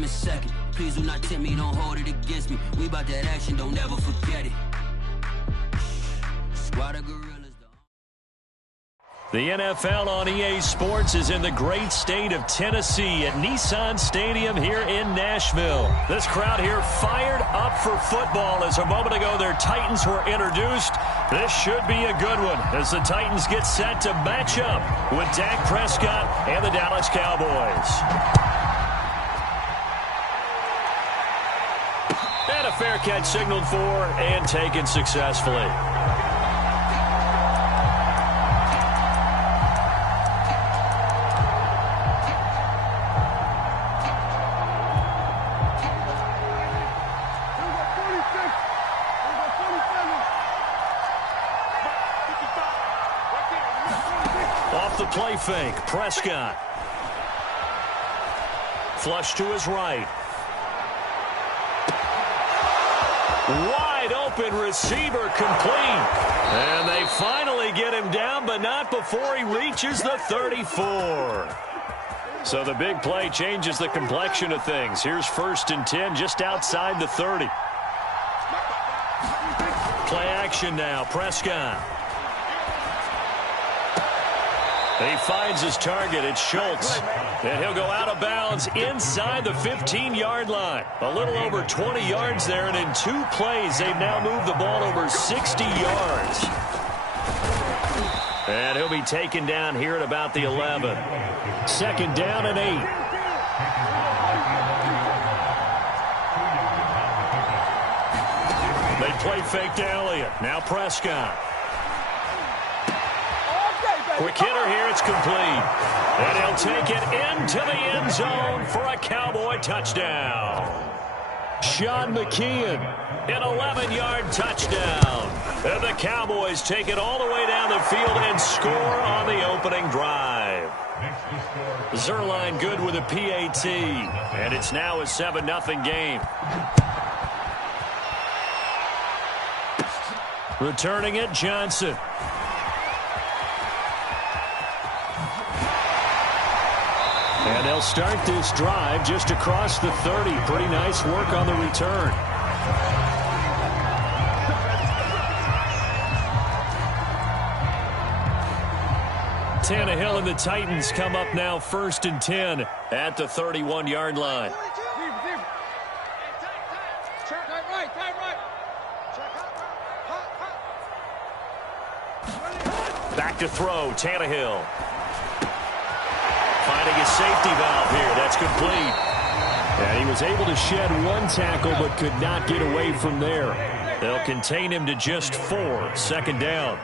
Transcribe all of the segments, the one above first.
coming second. Please do not tempt me, don't hold it against me. We about that action, don't ever forget it. Squad of gorillas. The NFL on EA Sports is in the great state of Tennessee at Nissan Stadium here in Nashville. This crowd here fired up for football as a moment ago their Titans were introduced. This should be a good one as the Titans get set to match up with Dak Prescott and the Dallas Cowboys. And a fair catch signaled for and taken successfully. Off the play fake, Prescott. Flush to his right. Wide open receiver complete. And they finally get him down, but not before he reaches the 34. So the big play changes the complexion of things. Here's 1st and 10 just outside the 30. Play action now, Prescott. He finds his target. It's Schultz. And he'll go out of bounds inside the 15-yard line. A little over 20 yards there, and in 2 plays, they've now moved the ball over 60 yards. And he'll be taken down here at about the 11. 2nd down and 8. They play fake to Elliott. Now Prescott. Quick hitter here, it's complete. And he'll take it into the end zone for a Cowboy touchdown. Sean McKeon, an 11-yard touchdown. And the Cowboys take it all the way down the field and score on the opening drive. Zerline good with a PAT. And it's now a 7-0 game. Returning it, Johnson. And they'll start this drive just across the 30. Pretty nice work on the return. Tannehill and the Titans come up now 1st and 10 at the 31-yard line. Back to throw, Tannehill. Finding his safety valve here. That's complete. And he was able to shed 1 tackle but could not get away from there. They'll contain him to just 4. 2nd down.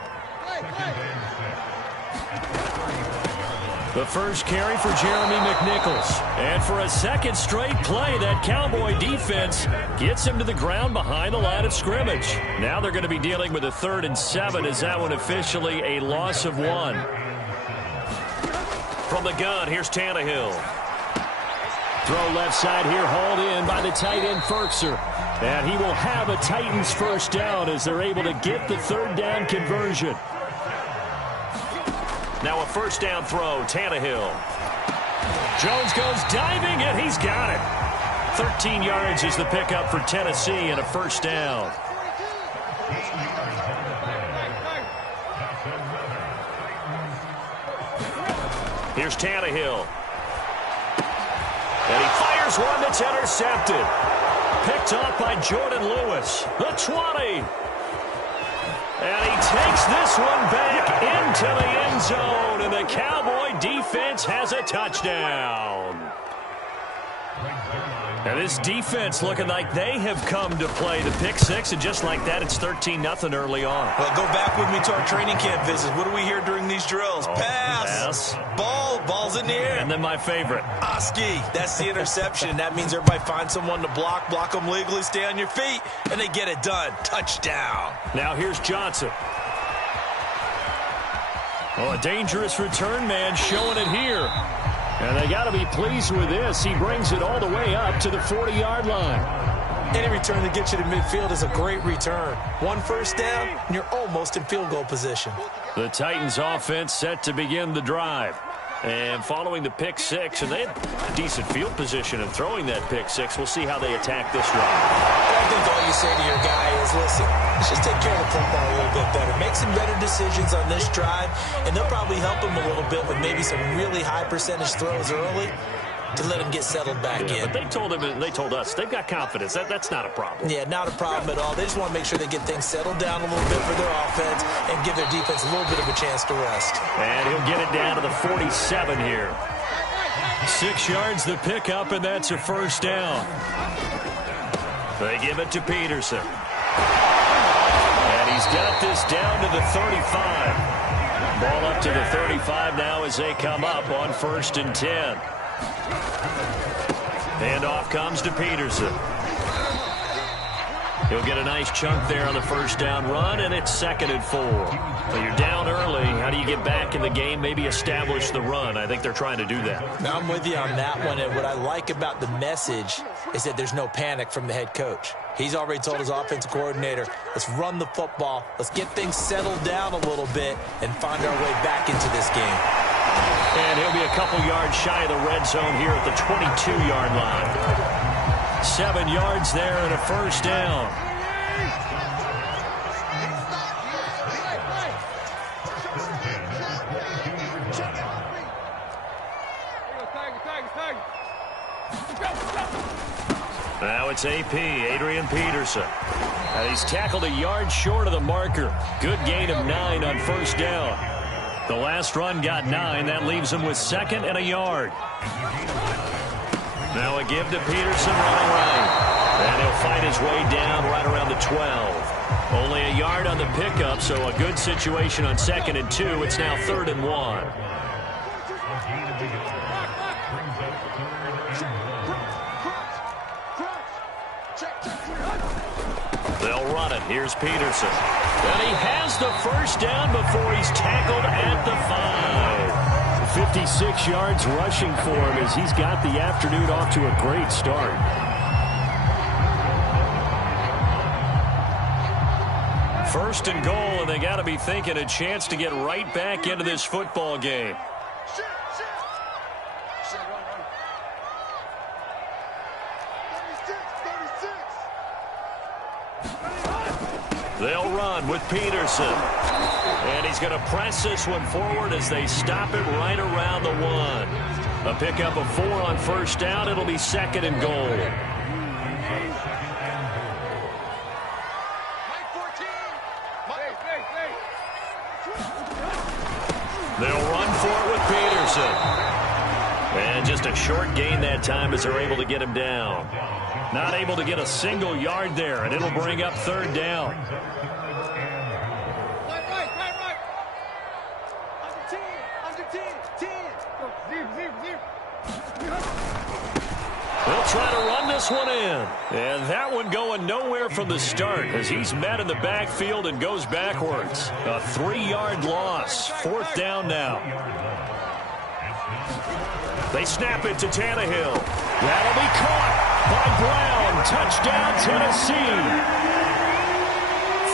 The first carry for Jeremy McNichols. And for a 2nd straight play, that Cowboy defense gets him to the ground behind the line of scrimmage. Now they're going to be dealing with a 3rd and 7 as that one officially a loss of 1. From the gun, here's Tannehill. Throw left side here, hauled in by the tight end Ferkser. And he will have a Titans 1st down as they're able to get the 3rd down conversion. Now a 1st down throw, Tannehill. Jones goes diving, and he's got it. 13 yards is the pickup for Tennessee and a 1st down. Here's Tannehill. And he fires one that's intercepted. Picked off by Jordan Lewis. The 20. And he takes this one back into the end zone. And the Cowboy defense has a touchdown. And this defense looking like they have come to play. The pick 6, and just like that, it's 13-0 early on. Well, go back with me to our training camp visits. What do we hear during these drills? Pass. Ball's in the air. And then my favorite. Oski. That's the interception. That means everybody finds someone to block them legally, stay on your feet, and they get it done. Touchdown. Now here's Johnson. Oh, a dangerous return man showing it here. And they got to be pleased with this. He brings it all the way up to the 40-yard line. Any return that gets you to midfield is a great return. 1 1st down, and you're almost in field goal position. The Titans offense set to begin the drive. And following the pick six, and they had decent field position in throwing that pick six. We'll see how they attack this drive. I think all you say to your guy is, listen, let's just take care of the football a little bit better. Make some better decisions on this drive, and they'll probably help him a little bit with maybe some really high percentage throws early to let him get settled back in. But they told him, and they told us, they've got confidence. That's not a problem. Yeah, not a problem at all. They just want to make sure they get things settled down a little bit for their offense and give their defense a little bit of a chance to rest. And he'll get it down to the 47 here. 6 yards the pickup, and that's a first down. They give it to Peterson. And he's got this down to the 35. Ball up to the 35 now as they come up on 1st and 10. And off comes to Peterson. He'll get a nice chunk there on the first down run, and it's 2nd and 4. Well, you're down early. How do you get back in the game, maybe establish the run? I think they're trying to do that. Now, I'm with you on that one, and what I like about the message is that there's no panic from the head coach. He's already told his offensive coordinator, let's run the football, let's get things settled down a little bit, and find our way back into this game. And he'll be a couple yards shy of the red zone here at the 22-yard line. 7 yards there and a first down. Now it's AP, Adrian Peterson. And he's tackled a yard short of the marker. Good gain of 9 on first down. The last run got 9. That leaves him with 2nd and a yard. Now a give to Peterson running right. And he'll fight his way down right around the 12. Only a yard on the pickup, so a good situation on 2nd and 2. It's now 3rd and 1. They'll run it. Here's Peterson. And he has the first down before he's tackled at the 5. 56 yards rushing for him as he's got the afternoon off to a great start. First and goal, and they got to be thinking a chance to get right back into this football game. They'll run with Peterson. And he's going to press this one forward as they stop it right around the 1. A pickup of 4 on first down. It'll be 2nd and goal. They'll run for it with Peterson. And just a short gain that time as they're able to get him down. Not able to get a single yard there, and it'll bring up 3rd down. They'll try to run this one in. And that one going nowhere from the start as he's met in the backfield and goes backwards. A 3-yard loss. 4th down now. They snap it to Tannehill. That'll be caught by Brown. Touchdown, Tennessee.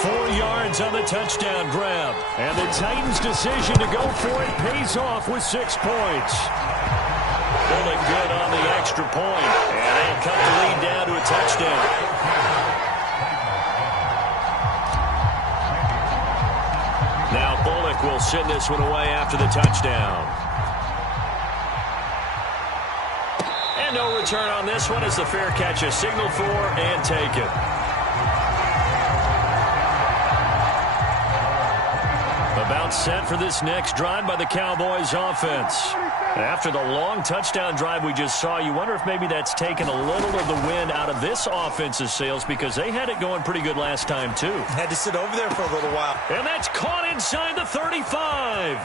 4 yards on the touchdown grab. And the Titans' decision to go for it pays off with 6 points. Pulling good on the extra point. And they'll cut the lead down to a touchdown. Now Bullock will send this one away after the touchdown. And no return on this one as the fair catch is signaled for and taken. About set for this next drive by the Cowboys offense. After the long touchdown drive we just saw, you wonder if maybe that's taken a little of the wind out of this offense's sails because they had it going pretty good last time too. Had to sit over there for a little while. And that's caught inside the 35.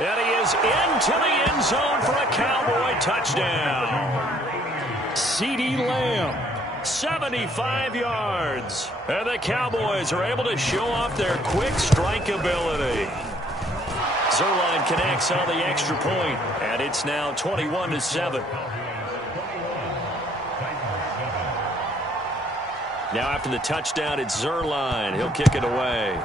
And he is into the end zone for a Cowboy touchdown. CeeDee Lamb. 75 yards. And the Cowboys are able to show off their quick strike ability. Zerline connects on the extra point, and it's now 21-7. Now after the touchdown, it's Zerline. He'll kick it away.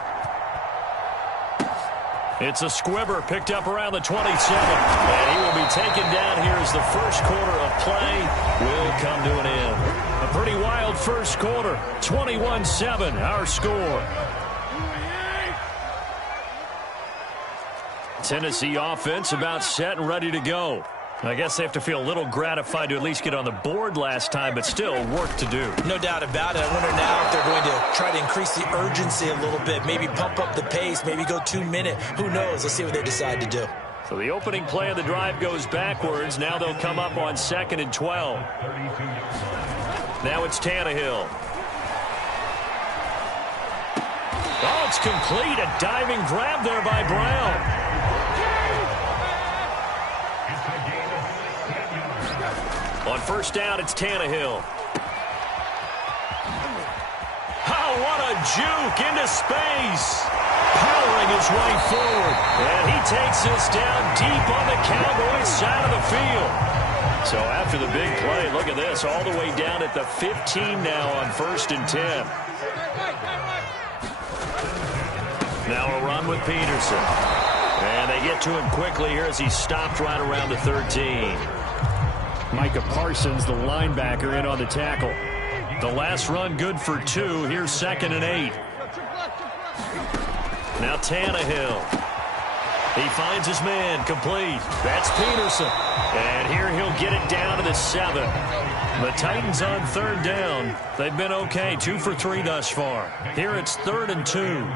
It's a squibber picked up around the 27. And he will be taken down here as the first quarter of play will come to an end. A pretty wild first quarter. 21-7, our score. Tennessee offense about set and ready to go. I guess they have to feel a little gratified to at least get on the board last time, but still work to do. No doubt about it. I wonder now if they're going to try to increase the urgency a little bit, maybe pump up the pace, maybe go 2-minute. Who knows? Let's see what they decide to do. So the opening play of the drive goes backwards. Now they'll come up on 2nd and 12. Now it's Tannehill. Oh, it's complete. A diving grab there by Brown. On first down, it's Tannehill. Oh, what a juke into space. Powering his way forward. And he takes this down deep on the Cowboys side of the field. So after the big play, look at this, all the way down at the 15 now on 1st and 10. Now a run with Peterson. And they get to him quickly here as he stopped right around the 13. Micah Parsons, the linebacker, in on the tackle. The last run good for 2. Here's 2nd and 8. Now Tannehill. He finds his man, complete. That's Peterson. And here he'll get it down to the 7. The Titans on 3rd down. They've been okay, 2 for 3 thus far. Here it's 3rd and 2.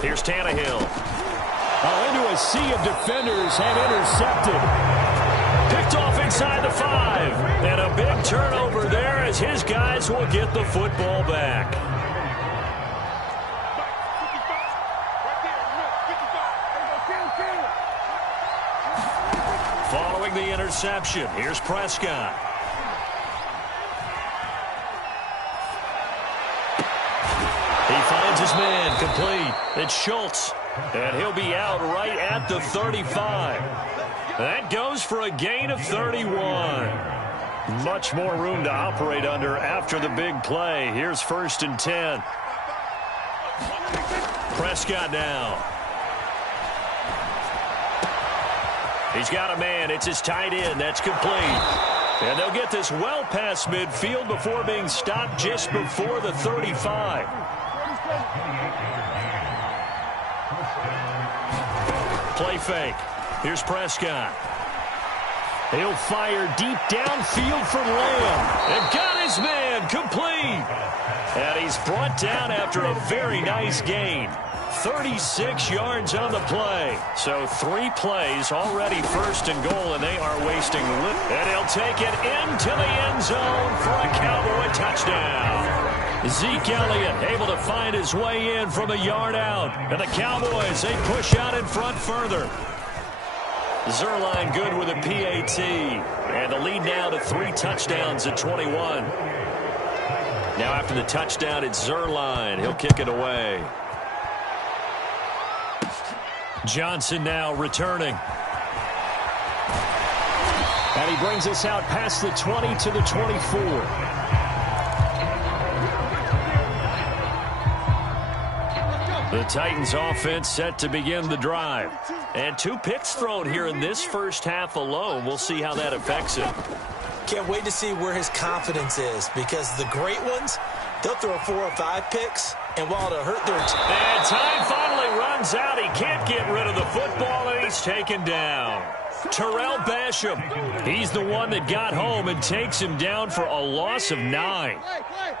Here's Tannehill. Into a sea of defenders and intercepted. Picked off inside the 5. And a big turnover there as his guys will get the football back. Following the interception, here's Prescott. He finds his man, complete. It's Schultz, and he'll be out right at the 35. That goes for a gain of 31. Much more room to operate under after the big play. Here's 1st and 10. Prescott now. He's got a man. It's his tight end. That's complete. And they'll get this well past midfield before being stopped just before the 35. Play fake. Here's Prescott. He'll fire deep downfield for Lamb. And got his man, complete. And he's brought down after a very nice gain. 36 yards on the play. So 3 plays already 1st and goal, and they are wasting little. And he'll take it into the end zone for a Cowboy touchdown. Zeke Elliott able to find his way in from a yard out. And the Cowboys, they push out in front further. Zuerlein good with a PAT. And the lead now to 3 touchdowns at 21. Now after the touchdown, it's Zuerlein. He'll kick it away. Johnson now returning. And he brings us out past the 20 to the 24. The Titans offense set to begin the drive. And 2 picks thrown here in this first half alone. We'll see how that affects him. Can't wait to see where his confidence is, because the great ones, they'll throw 4 or 5 picks, and while it'll hurt their team. And time finally runs out. He can't get rid of the football, and he's taken down. Terrell Basham, he's the one that got home and takes him down for a loss of 9.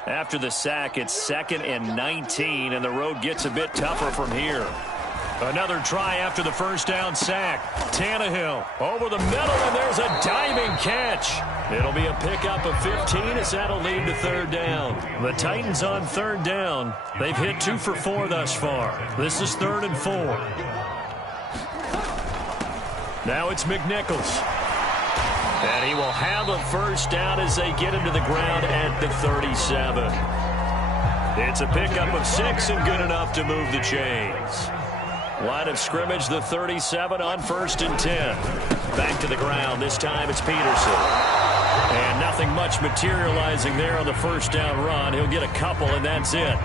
After the sack, it's 2nd and 19, and the road gets a bit tougher from here. Another try after the first down sack. Tannehill over the middle, and there's a diving catch. It'll be a pickup of 15 as that'll lead to 3rd down. The Titans on 3rd down. They've hit 2 for 4 thus far. This is 3rd and 4. Now it's McNichols. And he will have a first down as they get him to the ground at the 37. It's a pickup of 6 and good enough to move the chains. Line of scrimmage, the 37 on 1st and 10. Back to the ground. This time it's Peterson. And nothing much materializing there on the first down run. He'll get a couple, and that's it.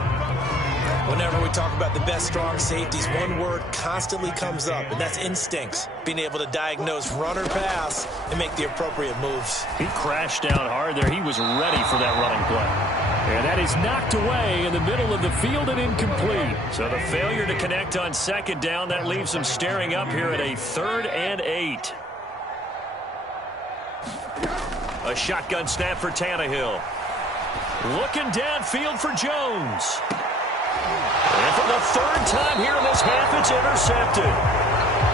Whenever we talk about the best strong safeties, one word constantly comes up, and that's instincts. Being able to diagnose run or pass and make the appropriate moves. He crashed down hard there. He was ready for that running play. And that is knocked away in the middle of the field and incomplete. So the failure to connect on second down, that leaves him staring up here at a 3rd and 8. A shotgun snap for Tannehill. Looking downfield for Jones. And for the 3rd time here in this half, it's intercepted.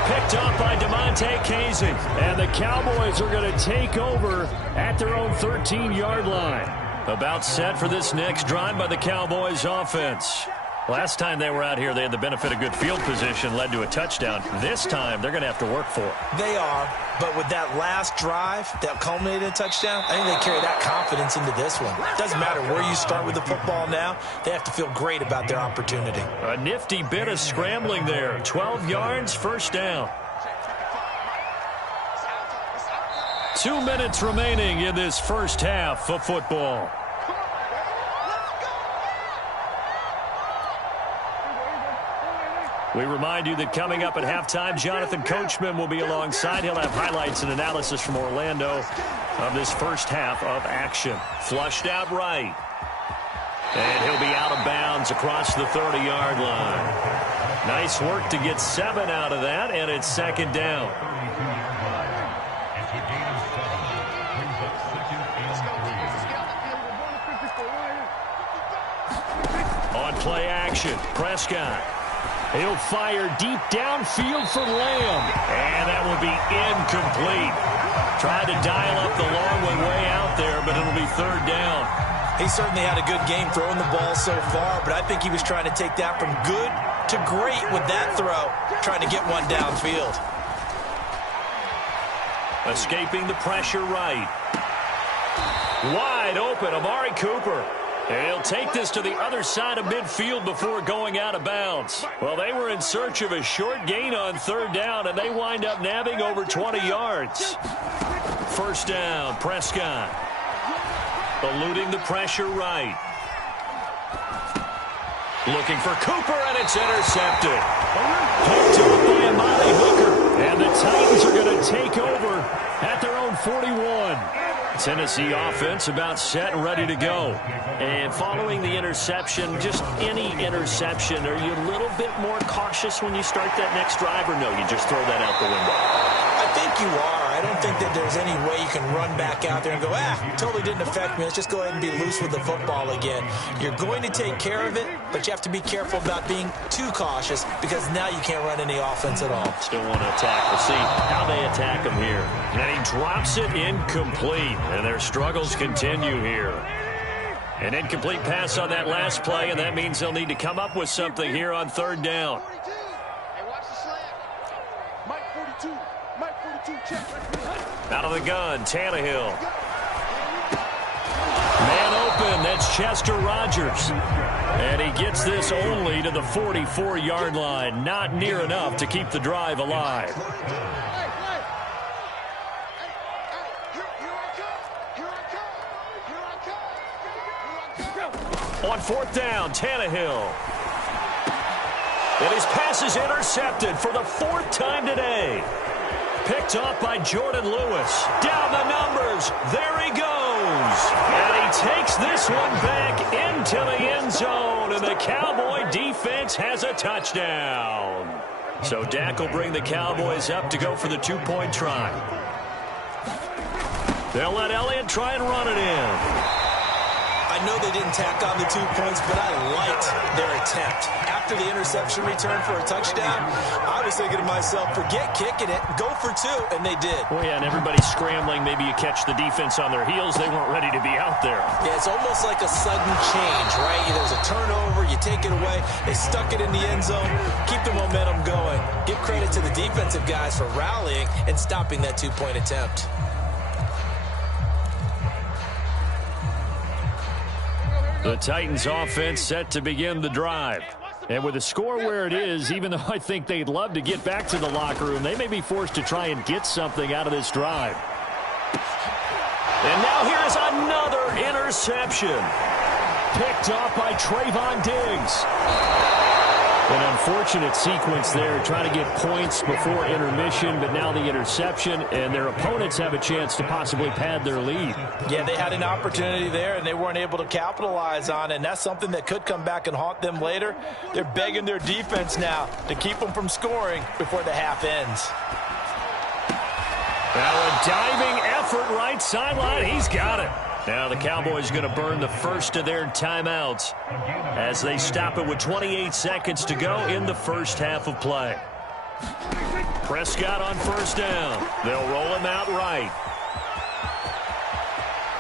Picked up by DeMonte Casey. And the Cowboys are going to take over at their own 13-yard line. About set for this next drive by the Cowboys offense. Last time they were out here, they had the benefit of good field position, led to a touchdown. This time, they're going to have to work for it. They are, but with that last drive that culminated in a touchdown, I think they carry that confidence into this one. Doesn't matter where you start with the football now, they have to feel great about their opportunity. A nifty bit of scrambling there. 12 yards, first down. 2 minutes remaining in this first half of football. We remind you that coming up at halftime, Jonathan Coachman will be alongside. He'll have highlights and analysis from Orlando of this first half of action. Flushed out right. And he'll be out of bounds across the 30-yard line. Nice work to get 7 out of that, and it's second down. On play action, Prescott. He'll fire deep downfield for Lamb. And that will be incomplete. Tried to dial up the long one way out there, but it'll be 3rd down. He certainly had a good game throwing the ball so far, but I think he was trying to take that from good to great with that throw, trying to get one downfield. Escaping the pressure right. Wide open, Amari Cooper. And he'll take this to the other side of midfield before going out of bounds. Well, they were in search of a short gain on 3rd down, and they wind up nabbing over 20 yards. First down, Prescott. Eluding the pressure right. Looking for Cooper, and it's intercepted. Picked up by Amari Hooker. And the Titans are going to take over at their own 41. Tennessee offense about set and ready to go. And following the interception, just any interception, are you a little bit more cautious when you start that next drive, or no, you just throw that out the window? I think you are. I don't think that there's any way you can run back out there and go, totally didn't affect me. Let's just go ahead and be loose with the football again. You're going to take care of it, but you have to be careful about being too cautious because now you can't run any offense at all. Still want to attack. We'll see how they attack him here. And he drops it incomplete, and their struggles continue here. An incomplete pass on that last play, and that means they'll need to come up with something here on 3rd down. Out of the gun, Tannehill. Man open, that's Chester Rogers. And he gets this only to the 44-yard line. Not near enough to keep the drive alive. On 4th down, Tannehill. And his pass is intercepted for the 4th time today. Picked off by Jordan Lewis. Down the numbers. There he goes. And he takes this one back into the end zone. And the Cowboy defense has a touchdown. So Dak will bring the Cowboys up to go for the 2-point try. They'll let Elliott try and run it in. I know they didn't tack on the 2 points, but I liked their attempt. After the interception return for a touchdown, I was thinking to myself, forget kicking it, go for 2, and they did. Well, yeah, and everybody's scrambling. Maybe you catch the defense on their heels. They weren't ready to be out there. Yeah, it's almost like a sudden change, right? There's a turnover, you take it away, they stuck it in the end zone, keep the momentum going. Give credit to the defensive guys for rallying and stopping that 2-point attempt. The Titans offense set to begin the drive. And with the score where it is, even though I think they'd love to get back to the locker room, they may be forced to try and get something out of this drive. And now here's another interception. Picked off by Trayvon Diggs. An unfortunate sequence there, trying to get points before intermission, but now the interception, and their opponents have a chance to possibly pad their lead. Yeah, they had an opportunity there, and they weren't able to capitalize on it, and that's something that could come back and haunt them later. They're begging their defense now to keep them from scoring before the half ends. Now a diving effort right sideline. He's got it. Now the Cowboys going to burn the first of their timeouts as they stop it with 28 seconds to go in the first half of play. Prescott on first down. They'll roll him out right.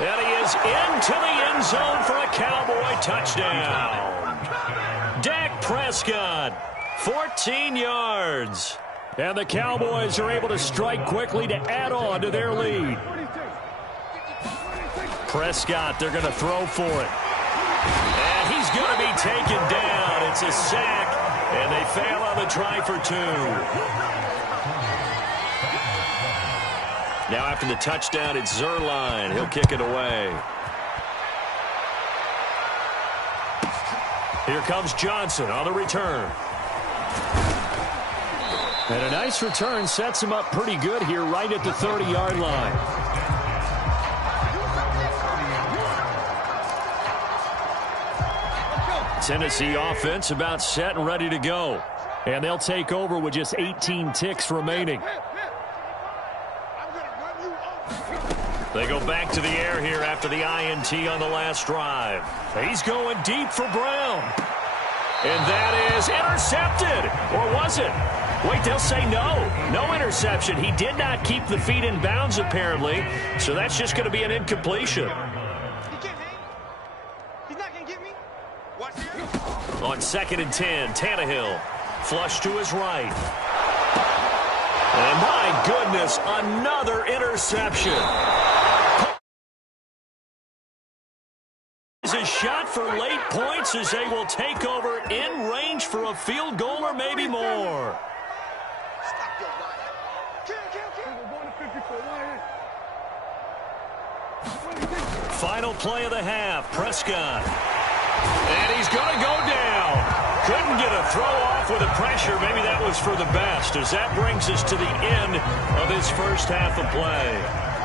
And he is into the end zone for a Cowboy touchdown. Dak Prescott, 14 yards. And the Cowboys are able to strike quickly to add on to their lead. Prescott, they're going to throw for it. And he's going to be taken down. It's a sack, and they fail on the try for two. Now after the touchdown, it's Zerline. He'll kick it away. Here comes Johnson on the return. And a nice return sets him up pretty good here right at the 30-yard line. Tennessee offense about set and ready to go. And they'll take over with just 18 ticks remaining. They go back to the air here after the INT on the last drive. He's going deep for Brown. And that is intercepted. Or was it? Wait, they'll say no. No interception. He did not keep the feet in bounds, apparently. So that's just going to be an incompletion. On 2nd and 10, Tannehill. Flush to his right. And my goodness, another interception. Is a shot for late points as they will take over in range for a field goal or maybe more. Final play of the half, Prescott. And he's going to go down. Couldn't get a throw off with the pressure. Maybe that was for the best, as that brings us to the end of this first half of play.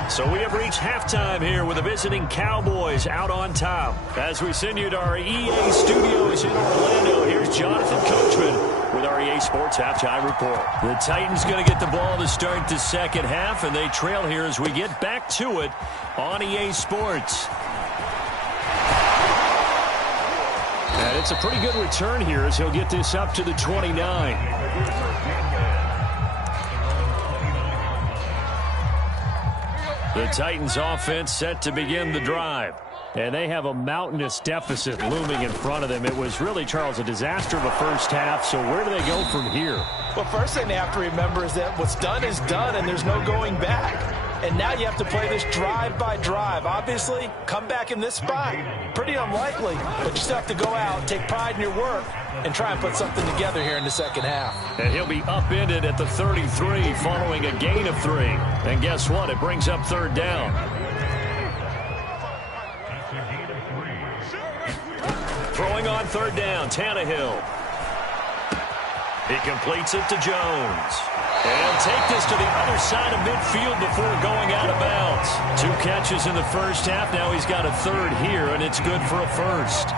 So we have reached halftime here with the visiting Cowboys out on top. As we send you to our EA studios in Orlando, here's Jonathan Coachman with our EA Sports Halftime Report. The Titans going to get the ball to start the second half, and they trail here as we get back to it on EA Sports. And it's a pretty good return here as he'll get this up to the 29. The Titans offense set to begin the drive. And they have a mountainous deficit looming in front of them. It was really, Charles, a disaster of a first half. So where do they go from here? Well, first thing they have to remember is that what's done is done, and there's no going back. And now you have to play this drive by drive. Obviously, come back in this spot. Pretty unlikely, but you still have to go out, take pride in your work, and try and put something together here in the second half. And he'll be upended at the 33 following a gain of 3. And guess what? It brings up third down. Throwing on third down, Tannehill. He completes it to Jones. And take this to the other side of midfield before going out of bounds. 2 catches in the first half. Now he's got a third here, and it's good for a first.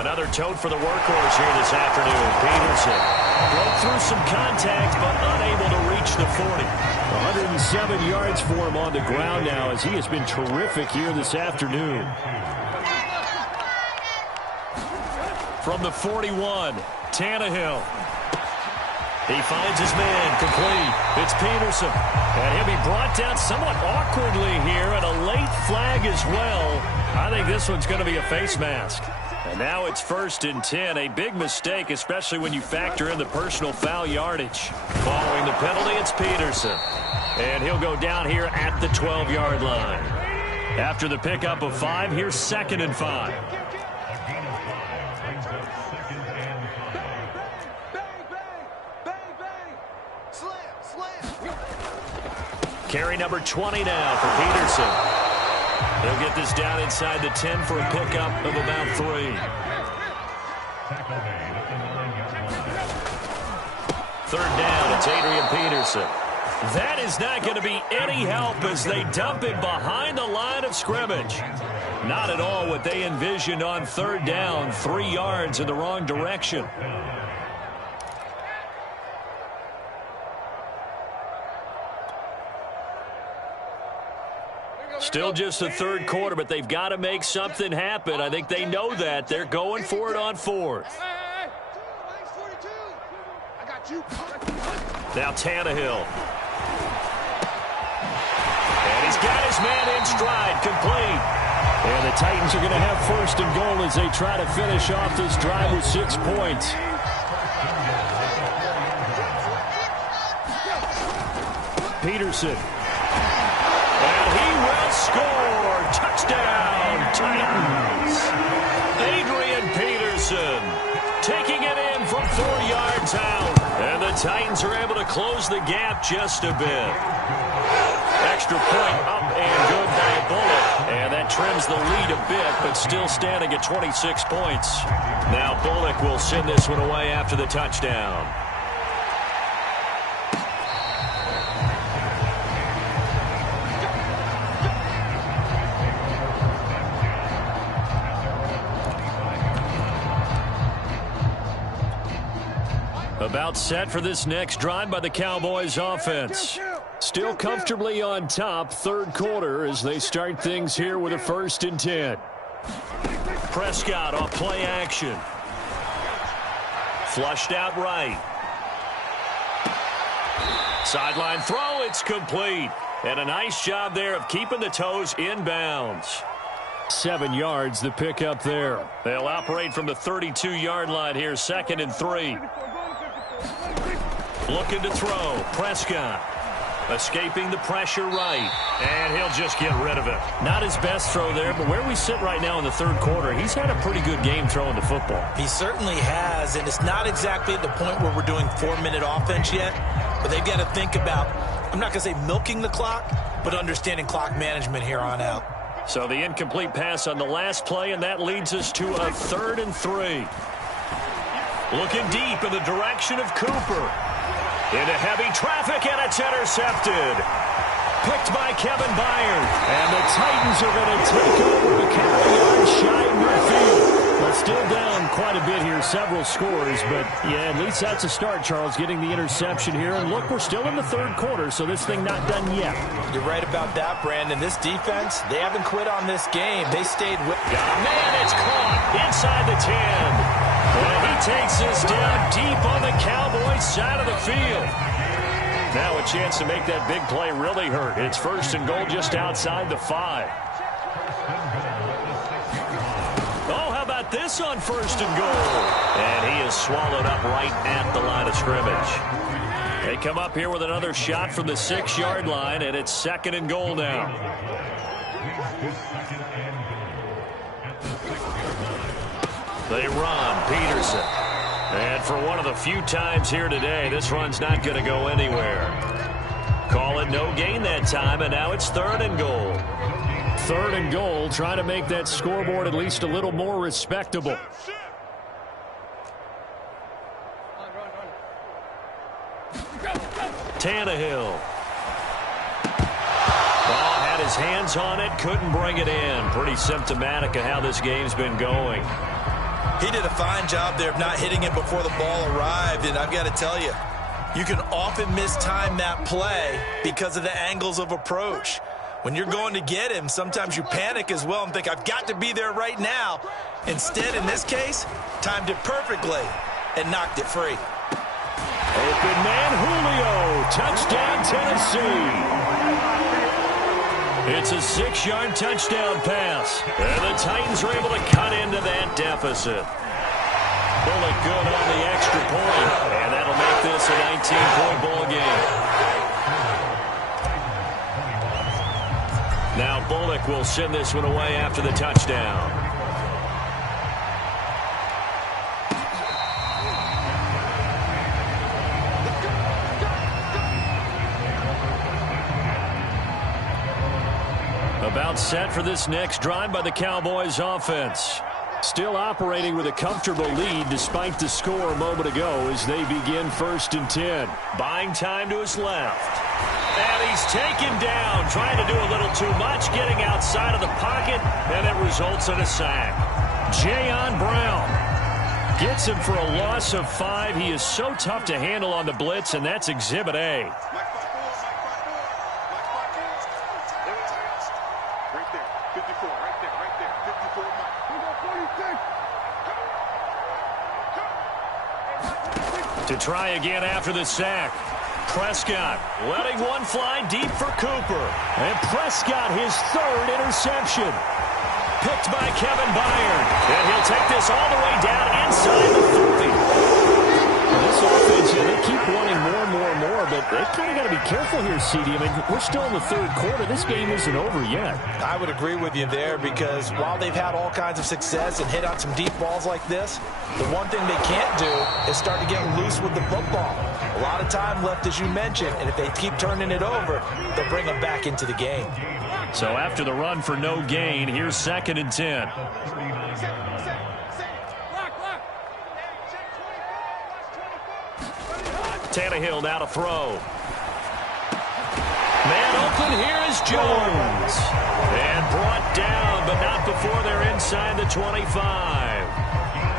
Another tote for the workhorse here this afternoon. Peterson broke through some contact, but unable to reach the 40. 107 yards for him on the ground now, as he has been terrific here this afternoon. From the 41, Tannehill. He finds his man, complete. It's Peterson. And he'll be brought down somewhat awkwardly here, and a late flag as well. I think this one's going to be a face mask. And now it's 1st and 10. A big mistake, especially when you factor in the personal foul yardage. Following the penalty, it's Peterson. And he'll go down here at the 12-yard line. After the pickup of 5, here's 2nd and 5. Carry number 20 now for Peterson. He'll get this down inside the 10 for a pickup of about 3. 3rd down, it's Adrian Peterson. That is not going to be any help as they dump him behind the line of scrimmage. Not at all what they envisioned on 3rd down, 3 yards in the wrong direction. Still just the 3rd quarter, but they've got to make something happen. I think they know that. They're going for it on 4th. Now Tannehill. And he's got his man in stride, complete. And the Titans are going to have 1st and goal as they try to finish off this drive with 6 points. Peterson. And he will score. Touchdown, Titans. Adrian Peterson taking it in from 4 yards out. And the Titans are able to close the gap just a bit. Extra point up and good by Bullock. And that trims the lead a bit, but still standing at 26 points. Now Bullock will send this one away after the touchdown. About set for this next drive by the Cowboys offense. Still comfortably on top, 3rd quarter as they start things here with a 1st and 10. Prescott off play action. Flushed out right. Sideline throw, it's complete. And a nice job there of keeping the toes inbounds. 7 yards, the pickup there. They'll operate from the 32-yard line here, 2nd and 3. Looking to throw. Prescott escaping the pressure right. And he'll just get rid of it. Not his best throw there, but where we sit right now in the 3rd quarter, he's had a pretty good game throwing the football. He certainly has, and it's not exactly at the point where we're doing 4-minute offense yet, but they've got to think about, I'm not going to say milking the clock, but understanding clock management here on out. So the incomplete pass on the last play, and that leads us to a 3rd and 3. Looking deep in the direction of Cooper. Into heavy traffic, and it's intercepted. Picked by Kevin Byard. And the Titans are going to take over a couple yards shy of midfield. But still down quite a bit here, several scores. But, yeah, at least that's a start, Charles, getting the interception here. And, look, we're still in the 3rd quarter, so this thing not done yet. You're right about that, Brandon. This defense, they haven't quit on this game. They stayed with it. Man, it's caught inside the 10. And he takes this down deep on the Cowboys side of the field. Now a chance to make that big play really hurt. It's 1st and goal just outside the 5. Oh, how about this on 1st and goal? And he is swallowed up right at the line of scrimmage. They come up here with another shot from the 6-yard line, and it's 2nd and goal now. They run. Peterson. And for one of the few times here today, this run's not going to go anywhere. Call it no gain that time, and now it's 3rd and goal. 3rd and goal, trying to make that scoreboard at least a little more respectable. Tannehill. Ball had his hands on it, couldn't bring it in. Pretty symptomatic of how this game's been going. He did a fine job there of not hitting it before the ball arrived, and I've got to tell you, you can often mistime that play because of the angles of approach. When you're going to get him, sometimes you panic as well and think, I've got to be there right now. Instead, in this case, timed it perfectly and knocked it free. Open man Julio, touchdown Tennessee. It's a 6-yard touchdown pass. And the Titans are able to cut into that deficit. Bullock good on the extra point. And that'll make this a 19-point ball game. Now Bullock will send this one away after the touchdown. About set for this next drive by the Cowboys offense. Still operating with a comfortable lead despite the score a moment ago as they begin 1st and 10. Buying time to his left. And he's taken down, trying to do a little too much, getting outside of the pocket, and it results in a sack. Jayon Brown gets him for a loss of 5. He is so tough to handle on the blitz, and that's Exhibit A. To try again after the sack. Prescott letting one fly deep for Cooper. And Prescott his 3rd interception. Picked by Kevin Byard. And he'll take this all the way down inside the 50. Well, this offense, they keep wanting more and more and more, but they've kind of got to be careful here, CD. I mean, we're still in the 3rd quarter. This game isn't over yet. I would agree with you there because while they've had all kinds of success and hit on some deep balls like this, the one thing they can't do is start to get loose with the football. A lot of time left, as you mentioned, and if they keep turning it over, they'll bring them back into the game. So after the run for no gain, here's 2nd and 10. Tannehill now to throw. Man open, here is Jones. And brought down, but not before they're inside the 25.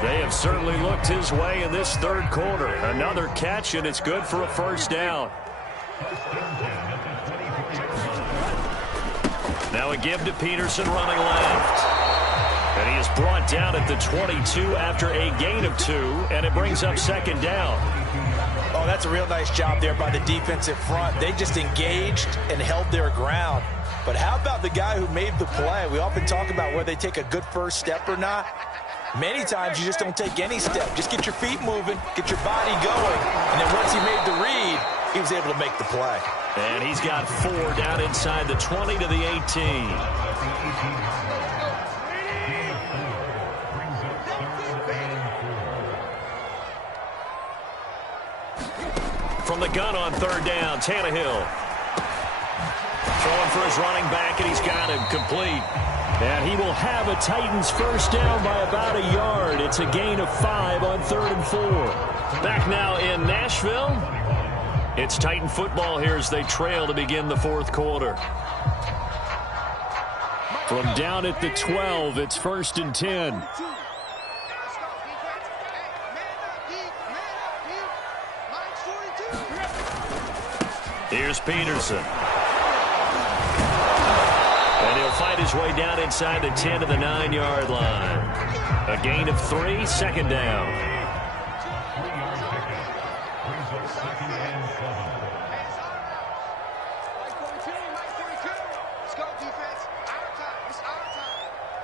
They have certainly looked his way in this 3rd quarter. Another catch, and it's good for a 1st down. Now a give to Peterson running left. And he is brought down at the 22 after a gain of 2, and it brings up 2nd down. Oh, that's a real nice job there by the defensive front. They just engaged and held their ground. But how about the guy who made the play? We often talk about whether they take a good first step or not. Many times you just don't take any step. Just get your feet moving, get your body going, and then once he made the read, he was able to make the play. And he's got 4 down inside the 20 to the 18. From the gun on 3rd down, Tannehill. Throwing for his running back, and he's got him complete. And he will have a Titans 1st down by about a yard. It's a gain of 5 on 3rd and 4. Back now in Nashville. It's Titan football here as they trail to begin the 4th quarter. From down at the 12, it's 1st and 10. Here's Peterson. And he'll fight his way down inside the 10 to the 9-yard line. A gain of 3, 2nd down.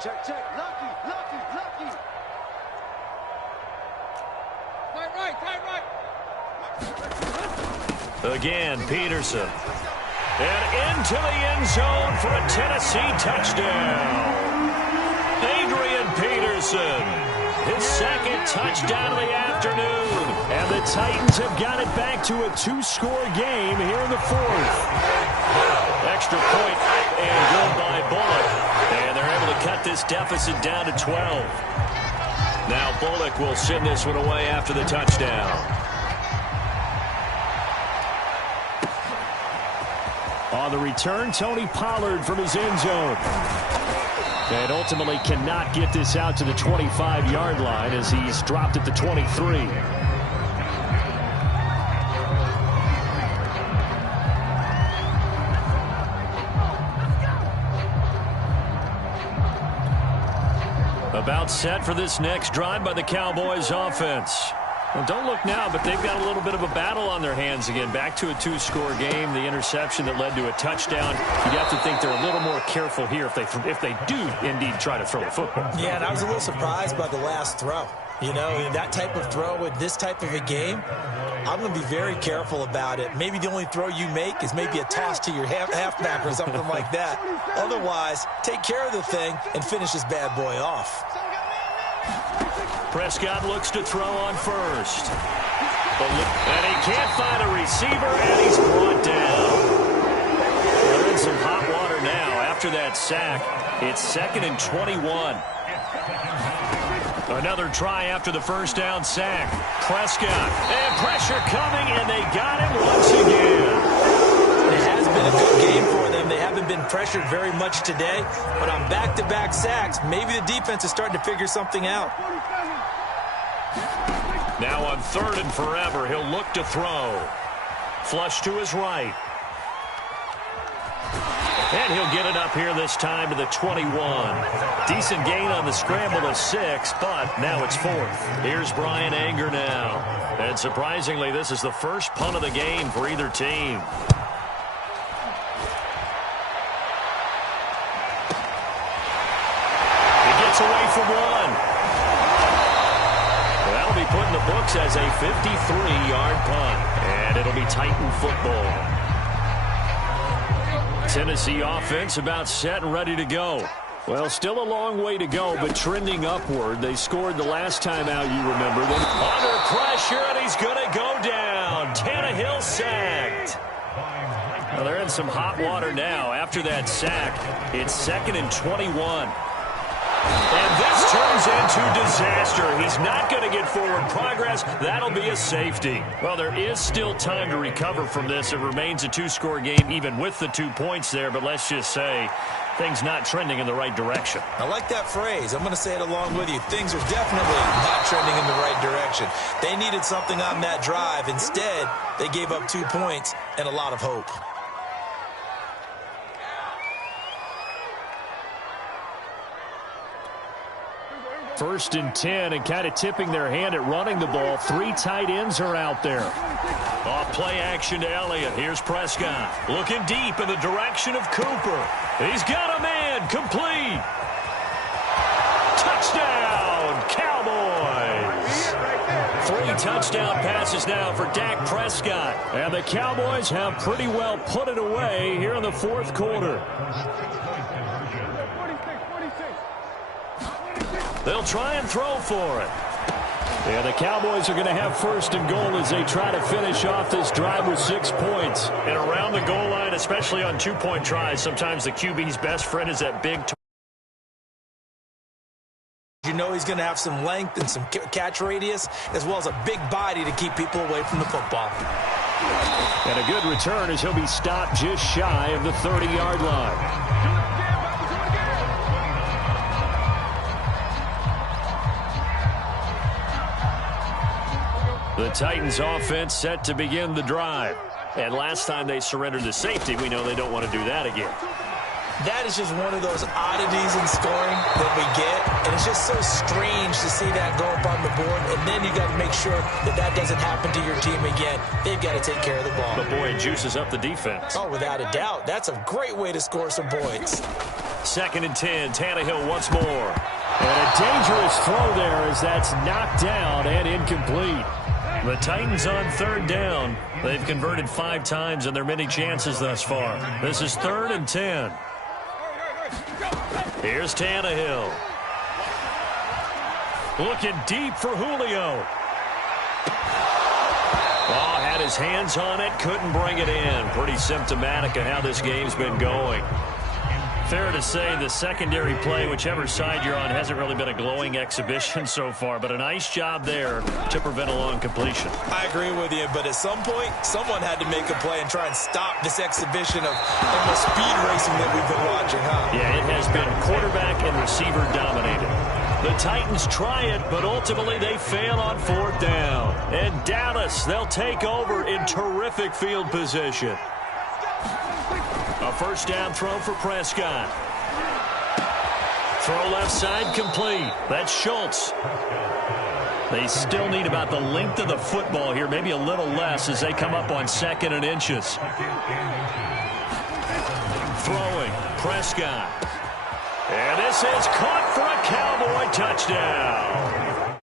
Check, check. Lucky. Tight right. Again, Peterson. And into the end zone for a Tennessee touchdown. Adrian Peterson. His 2nd touchdown of the afternoon. And the Titans have got it back to a 2-score game here in the 4th. Extra point up and good by Bullock. And they're able to cut this deficit down to 12. Now Bullock will send this one away after the touchdown. On the return, Tony Pollard from his end zone. And ultimately cannot get this out to the 25-yard line as he's dropped at the 23. About set for this next drive by the Cowboys offense. Well, don't look now, but they've got a little bit of a battle on their hands again. Back to a 2-score game. The interception that led to a touchdown. You have to think they're a little more careful here if they do indeed try to throw the football. Yeah, and I was a little surprised by the last throw. You know, that type of throw in this type of a game, I'm going to be very careful about it. Maybe the only throw you make is maybe a toss to your halfback or something like that. Otherwise, take care of the thing and finish this bad boy off. Prescott looks to throw on first. And he can't find a receiver, and he's brought down. They're in some hot water now after that sack. It's 2nd and 21. Another try after the first down sack. Prescott, and pressure coming, and they got him once again. It has been a good game for them. They haven't been pressured very much today, but on back-to-back sacks, maybe the defense is starting to figure something out. Now on 3rd and forever, he'll look to throw. Flush to his right. And he'll get it up here this time to the 21. Decent gain on the scramble to 6, but now it's 4th. Here's Brian Anger now. And surprisingly, this is the first punt of the game for either team. He gets away for 1. That'll be put in the books as a 53-yard punt. And it'll be Titan football. Tennessee offense about set and ready to go. Well, still a long way to go, but trending upward. They scored the last time out, you remember. Under pressure, and he's going to go down. Tannehill sacked. Well, they're in some hot water now. After that sack, it's 2nd and 21. And this turns into disaster. He's not going to get forward progress. That'll be a safety. Well, there is still time to recover from this. It remains a 2-score game even with the 2 points there. But let's just say things not trending in the right direction. I like that phrase. I'm going to say it along with you. Things are definitely not trending in the right direction. They needed something on that drive. Instead, they gave up 2 points and a lot of hope. 1st and 10, and kind of tipping their hand at running the ball. 3 tight ends are out there. Off play action to Elliott. Here's Prescott. Looking deep in the direction of Cooper. He's got a man. Complete. Touchdown, Cowboys. 3 touchdown passes now for Dak Prescott. And the Cowboys have pretty well put it away here in the 4th quarter. They'll try and throw for it. Yeah, the Cowboys are going to have 1st and goal as they try to finish off this drive with 6 points. And around the goal line, especially on 2-point tries, sometimes the QB's best friend is that big. You know he's going to have some length and some catch radius, as well as a big body to keep people away from the football. And a good return as he'll be stopped just shy of the 30-yard line. The Titans offense set to begin the drive. And last time they surrendered the safety, we know they don't want to do that again. That is just one of those oddities in scoring that we get. And it's just so strange to see that go up on the board. And then you got to make sure that that doesn't happen to your team again. They've got to take care of the ball. But boy, it juices up the defense. Oh, without a doubt. That's a great way to score some points. 2nd and 10, Tannehill once more. And a dangerous throw there as that's knocked down and incomplete. The Titans on 3rd down. They've converted 5 times in their many chances thus far. This is 3rd and 10. Here's Tannehill. Looking deep for Julio. Oh, had his hands on it, couldn't bring it in. Pretty symptomatic of how this game's been going. Fair to say the secondary play, whichever side you're on, hasn't really been a glowing exhibition so far, but a nice job there to prevent a long completion. I agree with you, but at some point, someone had to make a play and try and stop this exhibition of almost speed racing that we've been watching, huh? Yeah, it has been quarterback and receiver dominated. The Titans try it, but ultimately they fail on 4th down. And Dallas, they'll take over in terrific field position. A 1st down throw for Prescott. Throw left side complete. That's Schultz. They still need about the length of the football here, maybe a little less as they come up on 2nd and inches. Throwing, Prescott. And this is caught for a Cowboy touchdown.